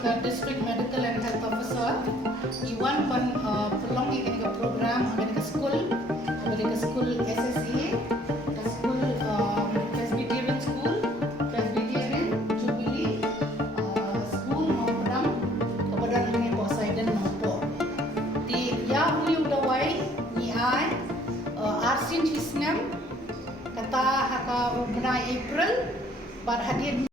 ke District Medical and Health Officer. Iwan pelong ini ke program, ini ke school SSA, ke school Presbyterian School, Presbyterian Jubilee School program kepada ini Poseidon Nopo. Di ya uli udawai ni ai Arsin Hisnam kata haka ubna April bar hadir